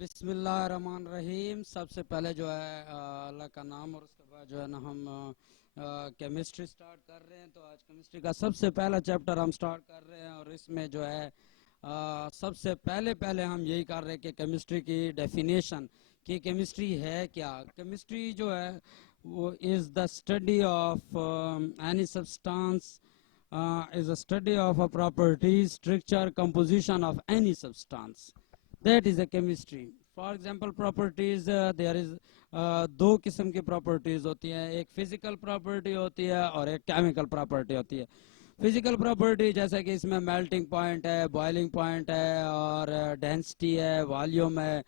بسم اللہ الرحمن الرحیم. سب سے پہلے جو ہے اللہ کا نام، اور اس کے بعد جو ہے نا ہم کیمسٹری سٹارٹ کر رہے ہیں. تو آج کیمسٹری کا سب سے پہلا چیپٹر ہم سٹارٹ کر رہے ہیں، اور اس میں جو ہے سب سے پہلے ہم یہی کر رہے ہیں کہ کیمسٹری کی ڈیفینیشن، کہ کیمسٹری ہے کیا. کیمسٹری جو ہے وہ is the study of any substance is a study of a properties, structure, composition of any substance. That is a chemistry. For example, properties, there is دو قسم کی پراپرٹیز ہوتی ہیں. ایک فزیکل پراپرٹی ہوتی ہے اور ایک کیمیکل پراپرٹی ہوتی ہے. فزیکل پراپرٹی جیسے کہ اس میں میلٹنگ پوائنٹ ہے، بوائلنگ پوائنٹ ہے، اور ڈینسٹی ہے، والیوم ہے.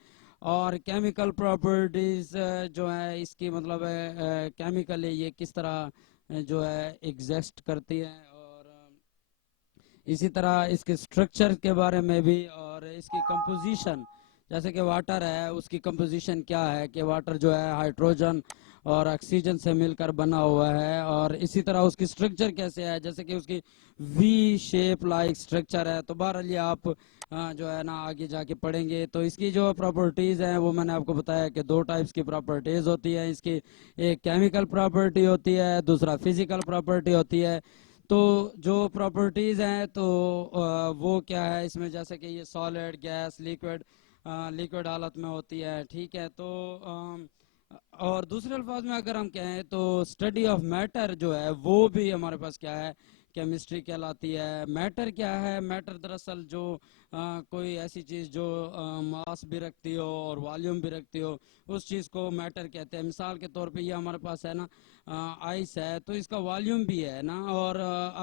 اور کیمیکل پراپرٹیز جو ہے اس کی مطلب ہے کیمیکلی یہ کس طرح جو ہے ایگزسٹ کرتی ہیں، اور اسی طرح اس کے سٹرکچر کے بارے میں بھی، اور اس کی کمپوزیشن. جیسے کہ واٹر ہے، اس کی کمپوزیشن کیا ہے، کہ واٹر جو ہے ہائیڈروجن اور آکسیجن سے مل کر بنا ہوا ہے. اور اسی طرح اس کی سٹرکچر کیسے ہے، جیسے کہ اس کی وی شیپ لائک سٹرکچر ہے. تو بہرحال یہ آپ جو ہے نا آگے جا کے پڑھیں گے. تو اس کی جو پراپرٹیز ہیں وہ میں نے آپ کو بتایا کہ دو ٹائپس کی پراپرٹیز ہوتی ہیں اس کی. ایک کیمیکل پراپرٹی ہوتی ہے، دوسرا فزیکل پراپرٹی ہوتی ہے. تو جو پراپرٹیز ہیں تو وہ کیا ہے اس میں، جیسے کہ یہ سالڈ، گیس، لیکوڈ حالت میں ہوتی ہے. ٹھیک ہے. تو اور دوسرے الفاظ میں اگر ہم کہیں تو اسٹڈی آف میٹر جو ہے وہ بھی ہمارے پاس کیا ہے، کیمسٹری کہلاتی ہے. میٹر کیا ہے؟ میٹر دراصل جو کوئی ایسی چیز جو ماس بھی رکھتی ہو اور والیوم بھی رکھتی ہو، اس چیز کو میٹر کہتے ہیں. مثال کے طور پہ یہ ہمارے پاس ہے نا آئس ہے، تو اس کا والیوم بھی ہے نا، اور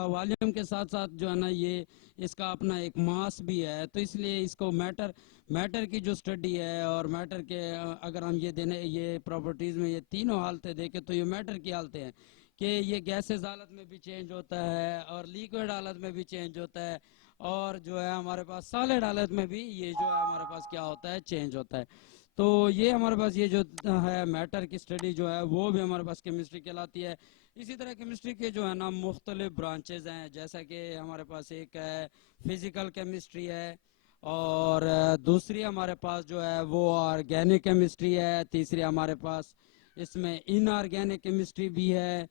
والیوم کے ساتھ ساتھ جو ہے نا یہ اس کا اپنا ایک ماس بھی ہے. تو اس لیے اس کو میٹر کی جو سٹڈی ہے، اور میٹر کے اگر ہم یہ پراپرٹیز میں یہ تینوں حالتیں دیکھیں تو یہ میٹر کی حالتیں ہیں کہ یہ گیسز حالت میں بھی چینج ہوتا ہے، اور لیکوڈ حالت میں بھی چینج ہوتا ہے، اور جو ہے ہمارے پاس سالڈ حالت میں بھی یہ جو ہے ہمارے پاس کیا ہوتا ہے، چینج ہوتا ہے. تو یہ ہمارے پاس یہ جو ہے میٹر کی سٹڈی جو ہے وہ بھی ہمارے پاس کیمسٹری کہلاتی ہے. اسی طرح کیمسٹری کے جو ہے نا مختلف برانچز ہیں، جیسا کہ ہمارے پاس ایک ہے فزیکل کیمسٹری ہے، اور دوسری ہمارے پاس جو ہے وہ آرگینک کیمسٹری ہے. تیسری ہمارے پاس اس میں ان آرگینک کیمسٹری بھی ہے،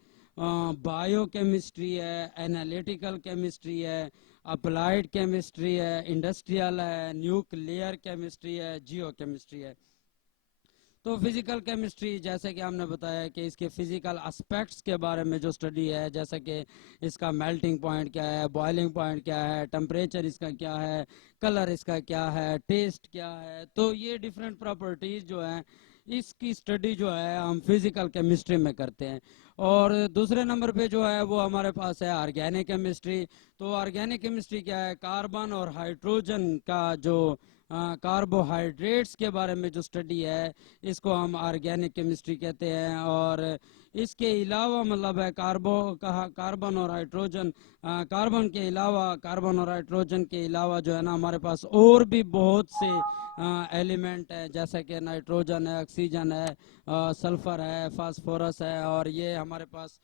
بایو کیمسٹری ہے، انالیٹیکل کیمسٹری ہے، اپلائیڈ کیمسٹری ہے، انڈسٹریل ہے، نیوکلیئر کیمسٹری ہے، جیو کیمسٹری ہے. تو فزیکل کیمسٹری جیسے کہ ہم نے بتایا کہ اس کے فزیکل اسپیکٹس کے بارے میں جو سٹڈی ہے، جیسا کہ اس کا میلٹنگ پوائنٹ کیا ہے، بوائلنگ پوائنٹ کیا ہے، ٹمپریچر اس کا کیا ہے، کلر اس کا کیا ہے، ٹیسٹ کیا ہے. تو یہ ڈیفرنٹ پراپرٹیز جو ہیں اس کی سٹڈی جو ہے ہم فزیکل کیمسٹری میں کرتے ہیں. اور دوسرے نمبر پہ جو ہے وہ ہمارے پاس ہے آرگینک کیمسٹری. تو آرگینک کیمسٹری کیا ہے؟ کاربن اور ہائیڈروجن کا جو کاربوہائیڈریٹس کے بارے میں جو سٹڈی ہے اس کو ہم آرگینک کیمسٹری کہتے ہیں. اور اس کے علاوہ مطلب ہے کاربن اور ہائیڈروجن، کاربن اور ہائیڈروجن کے علاوہ جو ہے نا ہمارے پاس اور بھی بہت سے ایلیمنٹ ہیں، جیسا کہ نائٹروجن ہے، آکسیجن ہے، سلفر ہے، فاسفورس ہے. اور یہ ہمارے پاس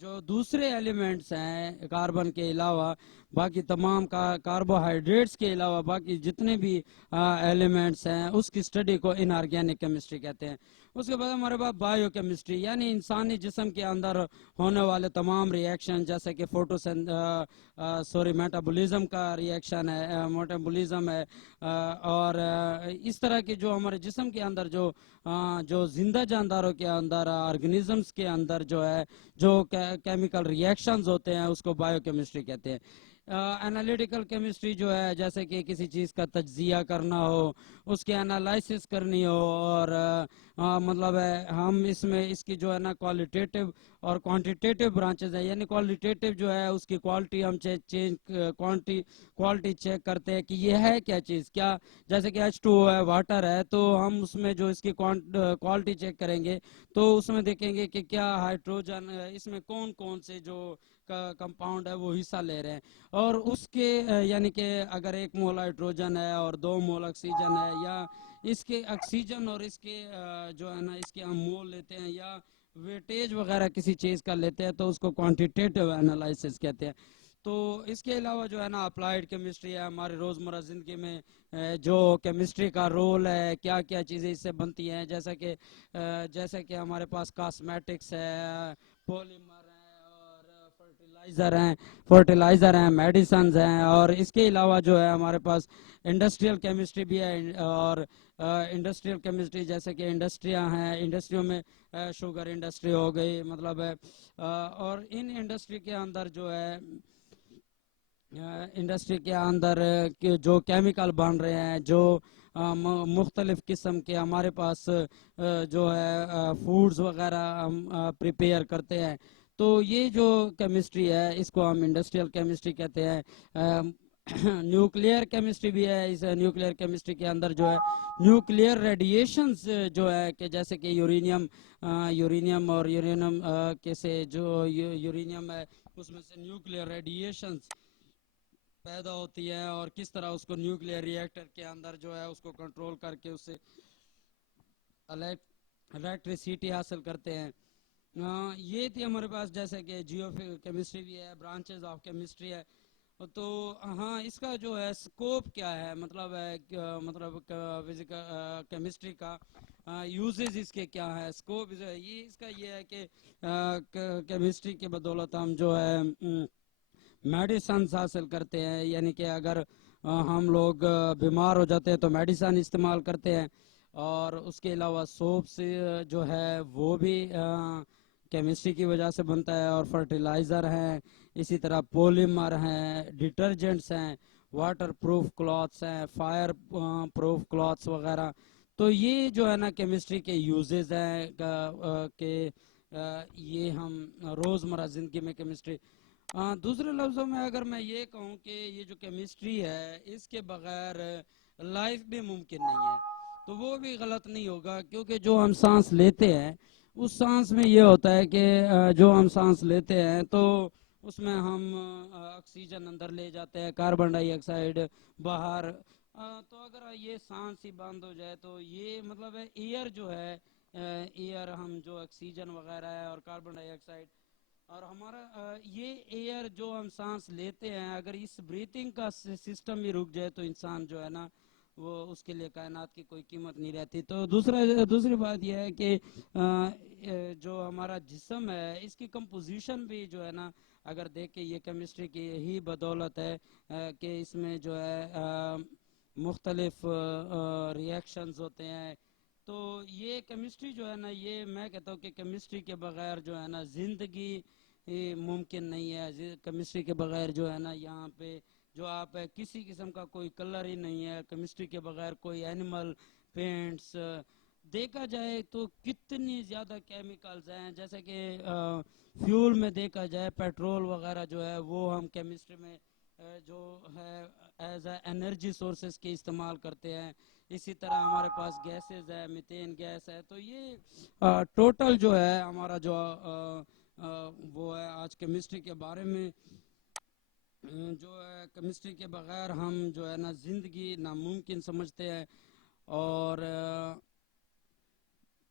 جو دوسرے ایلیمنٹس ہیں کاربن کے علاوہ، باقی تمام کاربوہائیڈریٹس کے علاوہ باقی جتنے بھی ایلیمنٹس ہیں اس کی سٹڈی کو ان آرگینک کیمسٹری کہتے ہیں. اس کے بعد ہمارے پاس بایو کیمسٹری، یعنی انسانی جسم کے اندر ہونے والے تمام ریئیکشن، جیسے کہ میٹابولیزم کا ریئیکشن ہے، میٹابولیزم ہے، اور اس طرح کے جو ہمارے جسم کے اندر جو زندہ جانداروں کے اندر آرگنیزمز کے اندر جو ہے جو کیمیکل ریئیکشنز ہوتے ہیں اس کو بایو کیمسٹری کہتے ہیں. انالیٹیکل کیمسٹری جو ہے جیسے کہ کسی چیز کا تجزیہ کرنا ہو، اس کے انالائسس کرنی ہو، اور مطلب ہے ہم اس میں اس کی جو ہے نا کوالیٹیٹیو اور کوانٹیٹیو برانچز ہیں. یعنی کوالیٹیٹیو جو ہے اس کی کوالٹی ہم کوالٹی چیک کرتے ہیں کہ یہ ہے کیا چیز، کیا جیسے کہ H2O ہے، واٹر ہے، تو ہم اس میں جو اس کی کوالٹی چیک کریں گے تو اس میں دیکھیں گے کہ کیا ہائیڈروجن اس میں کون کون سے جو کمپاؤنڈ ہے وہ حصہ لے رہے ہیں. اور اس کے یعنی کہ اگر 1 مول ہائیڈروجن ہے اور 2 مول آکسیجن ہے، یا اس کے آکسیجن اور اس کے جو ہے نا اس کے ہم مول لیتے ہیں یا ویٹیج وغیرہ کسی چیز کا لیتے ہیں تو اس کو کوانٹیٹیو انالائسس کہتے ہیں. تو اس کے علاوہ جو ہے نا اپلائیڈ کیمسٹری ہے، ہمارے روزمرہ زندگی میں جو کیمسٹری کا رول ہے، کیا کیا چیزیں اس سے بنتی ہیں، جیسا کہ ہمارے پاس کاسمیٹکس ہے، پولیمر ہیں اور فرٹیلائزر ہیں، میڈیسنز ہیں، اور اس کے علاوہ جو ہے ہمارے پاس انڈسٹریل کیمسٹری بھی ہے، اور انڈسٹریل کیمسٹری جیسے کہ انڈسٹریاں ہیں، انڈسٹریوں میں شوگر انڈسٹری ہو گئی، مطلب ہے اور ان انڈسٹری کے اندر جو ہے انڈسٹری کے اندر جو کیمیکل بن رہے ہیں، جو مختلف قسم کے ہمارے پاس جو ہے فوڈز وغیرہ ہم پریپیئر کرتے ہیں، تو یہ جو کیمسٹری ہے اس کو ہم انڈسٹریل کیمسٹری کہتے ہیں۔ نیوکلیئر کیمسٹری بھی ہے، اس نیوکلیئر کیمسٹری کے اندر جو ہے نیوکلیئر ریڈیشنز جو ہے کہ جیسے کہ یورینیم اور یورینیم کے سے جو یورینیم ہے اس میں سے نیوکلیئر ریڈیشنز پیدا ہوتی ہے، اور کس طرح اس کو نیوکلیئر ری ایکٹر کے اندر جو ہے اس کو کنٹرول کر کے اس سے الیکٹریسٹی حاصل کرتے ہیں۔ یہ تھی ہمارے پاس جیسے کہ جیو کیمسٹری بھی ہے، برانچز آف کیمسٹری ہے۔ تو ہاں اس کا جو ہے سکوپ کیا ہے، مطلب ہے مطلب فزیکل کیمسٹری کا یوزز اس کے کیا ہے، سکوپ اس کا یہ ہے کہ کیمسٹری کی بدولت ہم جو ہے میڈیسنز حاصل کرتے ہیں، یعنی کہ اگر ہم لوگ بیمار ہو جاتے ہیں تو میڈیسن استعمال کرتے ہیں، اور اس کے علاوہ سوپ سے جو ہے وہ بھی کیمسٹری کی وجہ سے بنتا ہے، اور فرٹیلائزر ہیں، اسی طرح پولیمر ہیں، ڈٹرجنٹس ہیں، واٹر پروف کلاتھس ہیں، فائر پروف کلاتھس وغیرہ۔ تو یہ جو ہے نا کیمسٹری کے یوزز ہیں کہ یہ ہم روزمرہ زندگی میں کیمسٹری دوسرے لفظوں میں اگر میں یہ کہوں کہ یہ جو کیمسٹری ہے اس کے بغیر لائف بھی ممکن نہیں ہے، تو وہ بھی غلط نہیں ہوگا، کیونکہ جو ہم سانس لیتے ہیں اس سانس میں یہ ہوتا ہے کہ جو ہم سانس لیتے ہیں تو اس میں ہم آکسیجن اندر لے جاتے ہیں، کاربن ڈائی آکسائڈ باہر، تو اگر یہ سانس ہی بند ہو جائے تو یہ مطلب ہے ایئر جو ہے ایئر ہم جو آکسیجن وغیرہ ہے اور کاربن ڈائی آکسائڈ اور ہمارا یہ ایئر جو ہم سانس لیتے ہیں، اگر اس بریتنگ کا سسٹم بھی رک جائے تو انسان جو ہے نا وہ اس کے لیے کائنات کی کوئی قیمت نہیں رہتی۔ تو دوسری بات یہ ہے کہ جو ہمارا جسم ہے اس کی کمپوزیشن بھی جو ہے نا اگر دیکھیں یہ کیمسٹری کی ہی بدولت ہے کہ اس میں جو ہے مختلف ری ایکشنز ہوتے ہیں۔ تو یہ کیمسٹری جو ہے نا یہ میں کہتا ہوں کہ کیمسٹری کے بغیر جو ہے نا زندگی ممکن نہیں ہے، کیمسٹری کے بغیر جو ہے نا یہاں پہ جو آپ کسی قسم کا کوئی کلر ہی نہیں ہے، کیمسٹری کے بغیر کوئی اینیمل پینٹس دیکھا جائے تو کتنی زیادہ کیمیکلز ہیں، جیسے کہ فیول میں دیکھا جائے پیٹرول وغیرہ جو ہے وہ ہم کیمسٹری میں جو ہے ایز اے انرجی سورسز کے استعمال کرتے ہیں، اسی طرح ہمارے پاس گیسز ہے، میتین گیس ہے، تو یہ ٹوٹل جو ہے ہمارا جو وہ ہے آج کیمسٹری کے بارے میں جو ہے کیمسٹری کے بغیر ہم جو ہے نا زندگی ناممکن سمجھتے ہیں۔ اور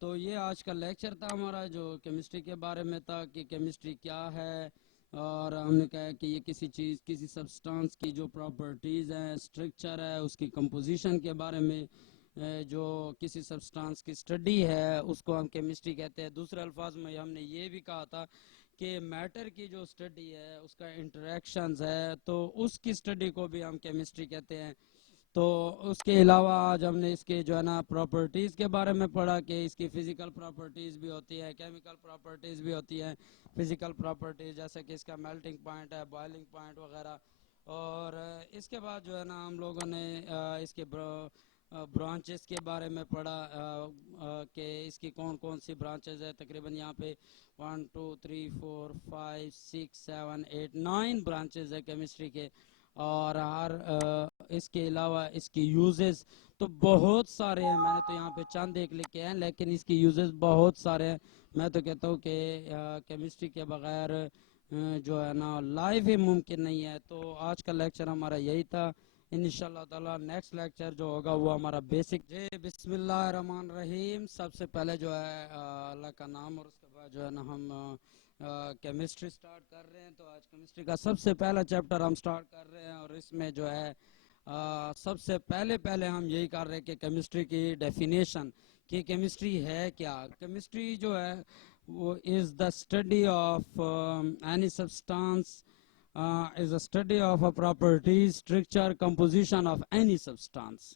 تو یہ آج کا لیکچر تھا ہمارا جو کیمسٹری کے بارے میں تھا کہ کیمسٹری کیا ہے، اور ہم نے کہا کہ یہ کسی سبسٹانس کی جو پراپرٹیز ہیں، اسٹرکچر ہے، اس کی کمپوزیشن کے بارے میں جو کسی سبسٹانس کی اسٹڈی ہے اس کو ہم کیمسٹری کہتے ہیں۔ دوسرے الفاظ میں ہم نے یہ بھی کہا تھا کہ میٹر کی جو اسٹڈی ہے اس کا انٹریکشنز ہے تو اس کی اسٹڈی کو بھی ہم کیمسٹری کہتے ہیں۔ تو اس کے علاوہ آج ہم نے اس کے جو ہے نا پراپرٹیز کے بارے میں پڑھا کہ اس کی فزیکل پراپرٹیز بھی ہوتی ہے، کیمیکل پراپرٹیز بھی ہوتی ہیں، فزیکل پراپرٹیز جیسے کہ اس کا میلٹنگ پوائنٹ ہے، بوائلنگ پوائنٹ وغیرہ، اور اس کے بعد جو ہے نا ہم لوگوں نے اس کے برانچز کے بارے میں پڑھا کہ اس کی کون کون سی برانچز ہے، تقریباً یہاں پہ 1 2 3 4 5 6 7 8 9 برانچز ہے کیمسٹری کے، اور ہر اس کے علاوہ اس کی یوزز تو بہت سارے ہیں، میں نے تو یہاں پہ چند ایک لکھے ہیں لیکن اس کی یوزز بہت سارے ہیں۔ میں تو کہتا ہوں کہ کیمسٹری کے بغیر جو ہے نا لائف ہی ممکن نہیں ہے۔ تو آج کا لیکچر ہمارا یہی تھا، انشاءاللہ تعالی نیکسٹ لیکچر جو ہوگا وہ ہمارا بیسک بسم اللہ الرحمن الرحیم۔ سب سے پہلے جو ہے اللہ کا نام اور اس کے بعد جو ہے نا ہم کیمسٹری سٹارٹ کر رہے ہیں. تو آج کیمسٹری کا سب سے پہلا چیپٹر ہم سٹارٹ کر رہے ہیں, اور اس میں جو ہے سب سے پہلے ہم یہی کر رہے ہیں کہ کیمسٹری کی ڈیفینیشن, کہ کیمسٹری ہے کیا. کیمسٹری جو ہے وہ is the study of any substance, is a study of a properties, structure, composition of any substance.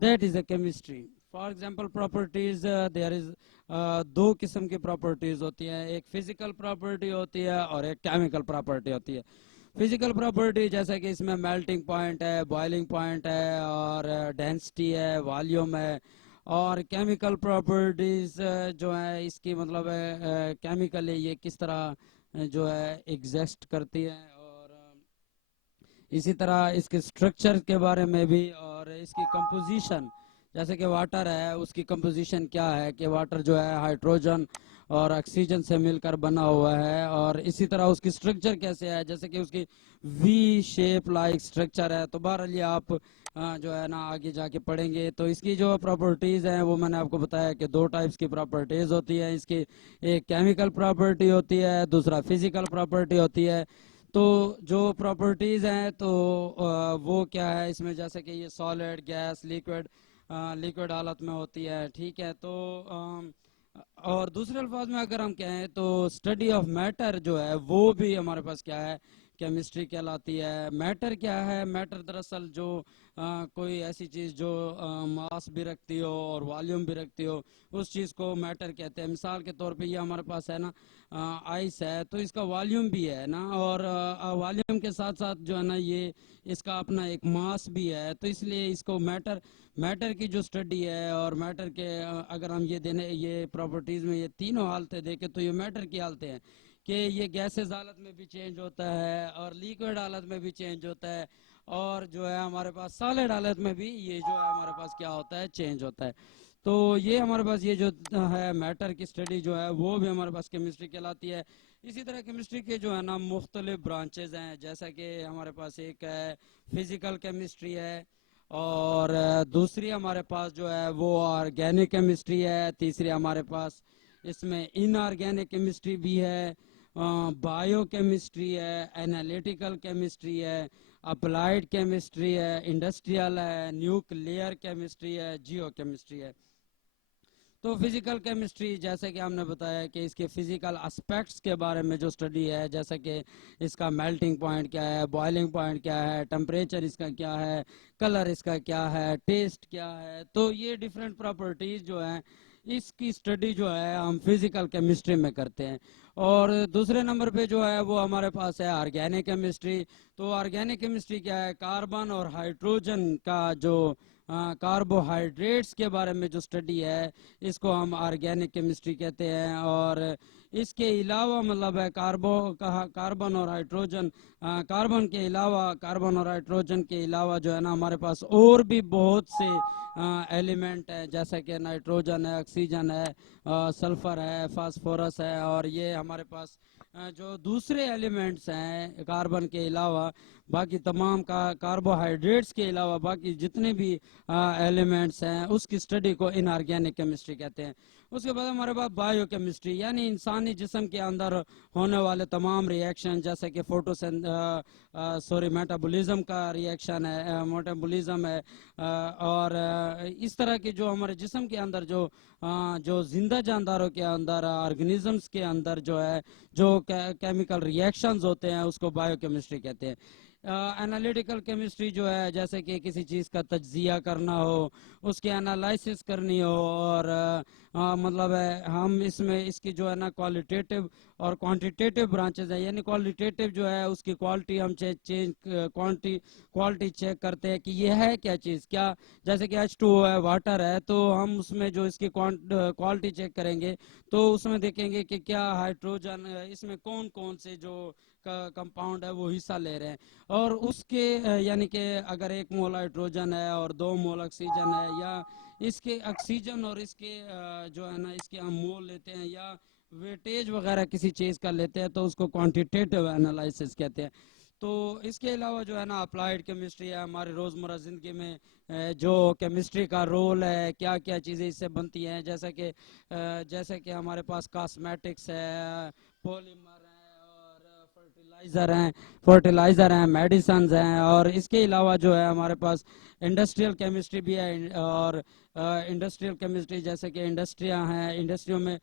That is a chemistry. For example, properties, there is دو قسم کی پراپرٹیز ہوتی ہیں, ایک فزیکل پراپرٹی ہوتی ہے اور ایک کیمیکل پراپرٹی ہوتی ہے. فزیکل پراپرٹی جیسے کہ اس میں میلٹنگ پوائنٹ ہے, بوائلنگ پوائنٹ ہے, اور ڈینسٹی ہے, والیوم ہے. اور کیمیکل پراپرٹیز جو ہے اس کی مطلب ہے کیمیکلی یہ کس طرح جو ہے ایگزسٹ کرتی ہے, اور اسی طرح اس کے اسٹرکچر کے بارے میں بھی, اور اس کی کمپوزیشن, جیسے کہ واٹر ہے اس کی کمپوزیشن کیا ہے, کہ واٹر جو ہے ہائیڈروجن اور آکسیجن سے مل کر بنا ہوا ہے. اور اسی طرح اس کی اسٹرکچر کیسے ہے, جیسے کہ اس کی وی شیپ لائک اسٹرکچر ہے. تو بہرحال یہ آپ جو ہے نا آگے جا کے پڑھیں گے. تو اس کی جو پراپرٹیز ہیں وہ میں نے آپ کو بتایا کہ دو ٹائپس کی پراپرٹیز ہوتی ہیں اس کی, ایک کیمیکل پراپرٹی ہوتی ہے, دوسرا فزیکل پراپرٹی ہوتی ہے. تو جو پراپرٹیز ہیں تو وہ کیا ہے اس میں, جیسے کہ یہ سالڈ, گیس, لیکوڈ حالت میں ہوتی ہے, ٹھیک ہے. تو اور دوسرے الفاظ میں اگر ہم کہیں تو اسٹڈی آف میٹر جو ہے وہ بھی ہمارے پاس کیا ہے, کیمسٹری کہلاتی ہے. میٹر کیا ہے, میٹر دراصل جو کوئی ایسی چیز جو ماس بھی رکھتی ہو اور والیوم بھی رکھتی ہو, اس چیز کو میٹر کہتے ہیں. مثال کے طور پہ یہ ہمارے پاس ہے نا آئس ہے, تو اس کا والیوم بھی ہے نا, اور والیوم کے ساتھ ساتھ جو ہے نا یہ اس کا اپنا ایک ماس بھی ہے. تو اس لیے اس کو میٹر کی جو اسٹڈی ہے, اور میٹر کے اگر ہم یہ دینے یہ پراپرٹیز میں یہ تینوں حالتیں دیکھیں تو یہ میٹر کی حالتیں ہیں کہ یہ گیسز حالت میں بھی چینج ہوتا ہے, اور لیکوڈ حالت میں بھی چینج ہوتا ہے, اور جو ہے ہمارے پاس سالڈ حالت میں بھی یہ جو ہے ہمارے پاس کیا ہوتا ہے, چینج ہوتا ہے. تو یہ ہمارے پاس یہ جو ہے میٹر کی اسٹڈی جو ہے وہ بھی ہمارے پاس کیمسٹری کہلاتی ہے. اسی طرح کیمسٹری کے جو ہے نا مختلف برانچز ہیں, جیسا کہ ہمارے پاس ایک ہے فزیکل کیمسٹری ہے, اور دوسری ہمارے پاس جو ہے وہ آرگینک کیمسٹری ہے, تیسری ہمارے پاس اس میں ان آرگینک کیمسٹری بھی ہے, بایو کیمسٹری ہے, انالیٹیکل کیمسٹری ہے, اپلائیڈ کیمسٹری ہے, انڈسٹریل ہے, نیوکلیئر کیمسٹری ہے, جیو کیمسٹری ہے. تو فزیکل کیمسٹری جیسے کہ ہم نے بتایا کہ اس کے فزیکل اسپیکٹس کے بارے میں جو اسٹڈی ہے, جیسے کہ اس کا میلٹنگ پوائنٹ کیا ہے, بوائلنگ پوائنٹ کیا ہے, ٹمپریچر اس کا کیا ہے, کلر اس کا کیا ہے, ٹیسٹ کیا ہے. تو یہ ڈفرینٹ پراپرٹیز جو ہیں اس کی اسٹڈی جو ہے ہم فزیکل کیمسٹری میں کرتے ہیں. اور دوسرے نمبر پہ جو ہے وہ ہمارے پاس ہے آرگینک کیمسٹری. تو آرگینک کیمسٹری کیا ہے, کاربن اور ہائیڈروجن کا جو کاربوہائیڈریٹس کے بارے میں جو اسٹڈی ہے اس کو ہم آرگینک کیمسٹری کہتے ہیں. اور اس کے علاوہ مطلب ہے کاربن اور ہائیڈروجن, کاربن کے علاوہ, کاربن اور ہائیڈروجن کے علاوہ جو ہے نا ہمارے پاس اور بھی بہت سے ایلیمنٹ ہے, جیسے کہ نائٹروجن ہے, آکسیجن ہے, سلفر ہے, فاسفورس ہے. اور یہ ہمارے پاس جو دوسرے ایلیمنٹس ہیں کاربن کے علاوہ, باقی تمام کاربوہائیڈریٹس کے علاوہ باقی جتنے بھی ایلیمنٹس ہیں اس کی اسٹڈی کو ان آرگینک کیمسٹری کہتے ہیں. اس کے بعد ہمارے پاس بایو کیمسٹری, یعنی انسانی جسم کے اندر ہونے والے تمام ریئیکشن, جیسے کہ میٹابولزم کا ریئیکشن ہے, میٹابولزم ہے, اور اس طرح کی جو ہمارے جسم کے اندر جو زندہ جانداروں کے اندر, آرگنیزمز کے اندر جو ہے جو کیمیکل ریئیکشنز ہوتے ہیں اس کو بایو کیمسٹری کہتے ہیں. انالیٹیکل کیمسٹری جو ہے جیسے کہ کسی چیز کا تجزیہ کرنا ہو, اس کی انالائسس کرنی ہو, اور مطلب ہے ہم اس میں اس کی جو ہے نا کوالیٹیٹیو اور کوانٹیٹیو برانچز ہیں. یعنی کوالیٹیٹیو جو ہے اس کی کوالٹی ہم کوالٹی چیک کرتے ہیں کہ یہ ہے کیا چیز, کیا جیسے کہ H2O ہے, واٹر ہے, تو ہم اس میں جو اس کی کوالٹی چیک کریں گے تو اس میں دیکھیں گے کہ کیا ہائیڈروجن اس میں کون کون سے جو کمپاؤنڈ ہے وہ حصہ لے رہے ہیں. اور اس کے یعنی کہ اگر 1 مول ہائیڈروجن ہے اور 2 مول آکسیجن ہے, یا اس کے آکسیجن اور اس کے جو ہے نا اس کے ہم مول لیتے ہیں یا ویٹیج وغیرہ کسی چیز کا لیتے ہیں, تو اس کو کوانٹیٹیو انالائسس کہتے ہیں. تو اس کے علاوہ جو ہے نا اپلائیڈ کیمسٹری ہے, ہمارے روزمرہ زندگی میں جو کیمسٹری کا رول ہے, کیا کیا چیزیں اس سے بنتی ہیں, جیسے کہ ہمارے پاس کاسمیٹکس ہے, پولیمر فرٹیلائزر ہیں میڈیسنز ہیں، اور اس کے علاوہ جو ہے ہمارے پاس انڈسٹریل کیمسٹری بھی ہے، اور انڈسٹریل کیمسٹری جیسے کہ انڈسٹریاں ہیں، انڈسٹریوں میں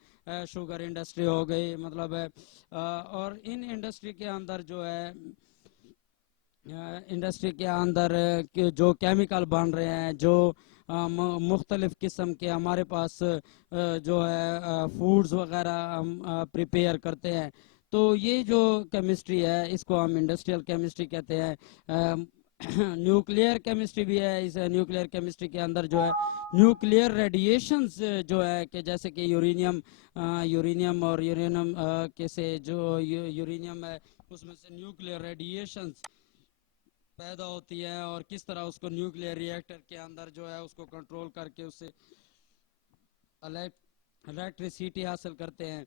شوگر انڈسٹری ہو گئی مطلب ہے، اور ان انڈسٹری کے اندر جو ہے انڈسٹری کے اندر جو کیمیکل بن رہے ہیں، جو مختلف قسم کے ہمارے پاس جو ہے فوڈز وغیرہ ہم پریپیئر کرتے ہیں، تو یہ جو کیمسٹری ہے اس کو ہم انڈسٹریل کیمسٹری کہتے ہیں۔ نیوکلیئر کیمسٹری بھی ہے، اس نیوکلیئر کیمسٹری کے اندر جو ہے نیوکلیئر ریڈیشنز جو ہے کہ جیسے کہ یورینیم اور یورینیم کے سے جو یورینیم ہے اس میں سے نیوکلیئر ریڈیشنز پیدا ہوتی ہے، اور کس طرح اس کو نیوکلیئر ری ایکٹر کے اندر جو ہے اس کو کنٹرول کر کے اس سے الیکٹریسٹی حاصل کرتے ہیں۔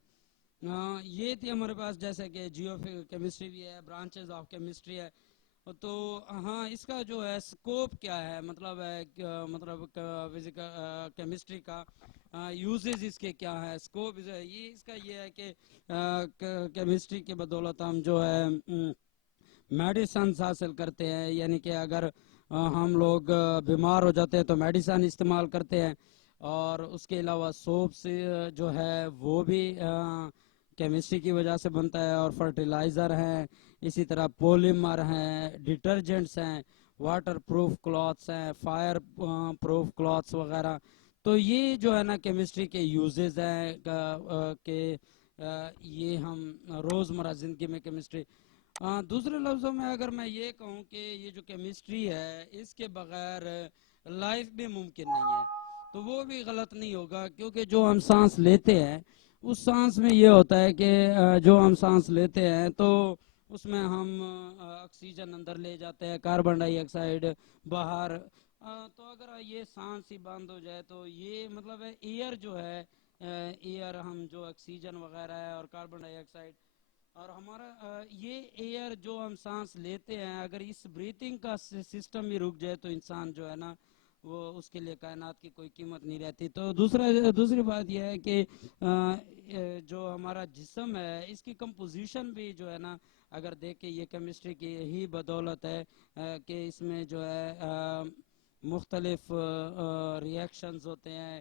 یہ تھی ہمارے پاس جیسے کہ جیو کیمسٹری بھی ہے، برانچز آف کیمسٹری ہے۔ تو ہاں اس کا جو ہے سکوپ کیا ہے، مطلب ہے مطلب فزیکل کیمسٹری کا یوزز اس کے کیا ہے، سکوپ یہ اس کا یہ ہے کہ کیمسٹری کے بدولت ہم جو ہے میڈیسنز حاصل کرتے ہیں، یعنی کہ اگر ہم لوگ بیمار ہو جاتے ہیں تو میڈیسن استعمال کرتے ہیں، اور اس کے علاوہ سوپ سے جو ہے وہ بھی کیمسٹری کی وجہ سے بنتا ہے، اور فرٹیلائزر ہیں، اسی طرح پولیمر ہیں، ڈٹرجنٹس ہیں، واٹر پروف کلاتھس ہیں، فائر پروف کلاتھس وغیرہ۔ تو یہ جو ہے نا کیمسٹری کے یوزز ہیں کہ یہ ہم روزمرہ زندگی میں کیمسٹری دوسرے لفظوں میں اگر میں یہ کہوں کہ یہ جو کیمسٹری ہے اس کے بغیر لائف بھی ممکن نہیں ہے، تو وہ بھی غلط نہیں ہوگا، کیونکہ جو ہم سانس لیتے ہیں اس سانس میں یہ ہوتا ہے کہ جو ہم سانس لیتے ہیں تو اس میں ہم آکسیجن اندر لے جاتے ہیں، کاربن ڈائی آکسائڈ باہر، تو اگر یہ سانس ہی بند ہو جائے تو یہ مطلب ہے ایئر جو ہے ایئر ہم جو آکسیجن وغیرہ ہے اور کاربن ڈائی آکسائڈ اور ہمارا یہ ایئر جو ہم سانس لیتے ہیں، اگر اس بریتنگ کا سسٹم ہی رک جائے تو انسان جو ہے نا وہ اس کے لیے کائنات کی کوئی قیمت نہیں رہتی۔ تو دوسری بات یہ ہے کہ جو ہمارا جسم ہے اس کی کمپوزیشن بھی جو ہے نا اگر دیکھیں یہ کیمسٹری کی ہی بدولت ہے کہ اس میں جو ہے مختلف ری ایکشنز ہوتے ہیں۔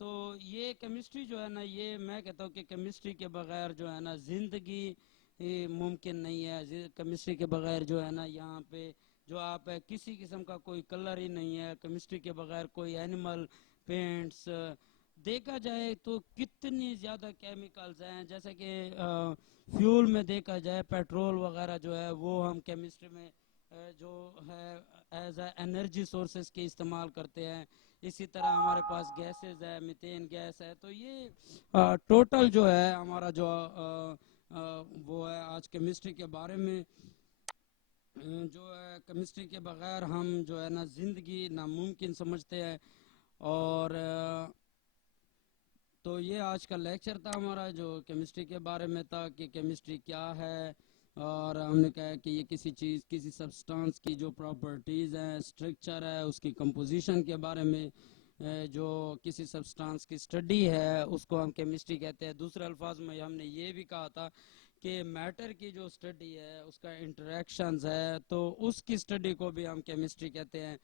تو یہ کیمسٹری جو ہے نا یہ میں کہتا ہوں کہ کیمسٹری کے بغیر جو ہے نا زندگی ممکن نہیں ہے، کیمسٹری کے بغیر جو ہے نا یہاں پہ جو آپ ہے کسی قسم کا کوئی کلر ہی نہیں ہے، کیمسٹری کے بغیر کوئی اینیمل پینٹس دیکھا جائے تو کتنی زیادہ کیمیکلز ہیں، جیسے کہ فیول میں دیکھا جائے پیٹرول وغیرہ جو ہے وہ ہم کیمسٹری میں جو ہے ایز اے انرجی سورسز کے استعمال کرتے ہیں، اسی طرح ہمارے پاس گیسز ہے، میتین گیس ہے۔ تو یہ ٹوٹل جو ہے ہمارا جو وہ ہے آج کیمسٹری کے بارے میں جو ہے کیمسٹری کے بغیر ہم جو ہے نا زندگی ناممکن سمجھتے ہیں۔ اور تو یہ آج کا لیکچر تھا ہمارا جو کیمسٹری کے بارے میں تھا کہ کیمسٹری کیا ہے، اور ہم نے کہا کہ یہ کسی چیز کسی سبسٹانس کی جو پراپرٹیز ہیں، اسٹرکچر ہے، اس کی کمپوزیشن کے بارے میں جو کسی سبسٹانس کی اسٹڈی ہے اس کو ہم کیمسٹری کہتے ہیں۔ دوسرے الفاظ میں ہم نے یہ بھی کہا تھا کہ میٹر کی جو اسٹڈی ہے اس کا انٹریکشنز ہے تو اس کی اسٹڈی کو بھی ہم کیمسٹری کہتے ہیں۔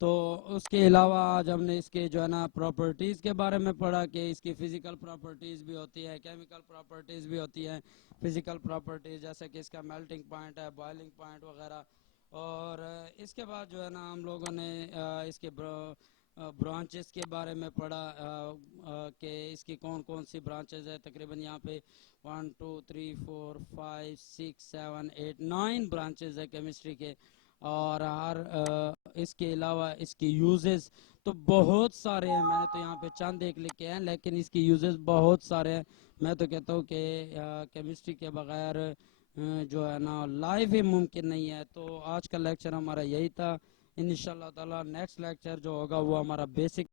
تو اس کے علاوہ آج ہم نے اس کے جو ہے نا پراپرٹیز کے بارے میں پڑھا کہ اس کی فزیکل پراپرٹیز بھی ہوتی ہے، کیمیکل پراپرٹیز بھی ہوتی ہیں۔ فزیکل پراپرٹیز جیسے کہ اس کا میلٹنگ پوائنٹ ہے، بوائلنگ پوائنٹ وغیرہ، اور اس کے بعد جو ہے نا ہم لوگوں نے اس کے برانچز کے بارے میں پڑھا کہ اس کی کون کون سی برانچز ہے۔ تقریباً یہاں پہ 1 2 3 4 5 6 7 8 9 برانچز ہے کیمسٹری کے، اور ہر اس کے علاوہ اس کی یوزز تو بہت سارے ہیں، میں نے تو یہاں پہ چند ایک لکھے ہیں لیکن اس کی یوزز بہت سارے ہیں۔ میں تو کہتا ہوں کہ کیمسٹری کے بغیر جو ہے نا لائف ہی ممکن نہیں ہے۔ تو آج کا لیکچر ہمارا یہی تھا، انشاءاللہ تعالی نیکسٹ لیکچر جو ہوگا وہ ہمارا بیسک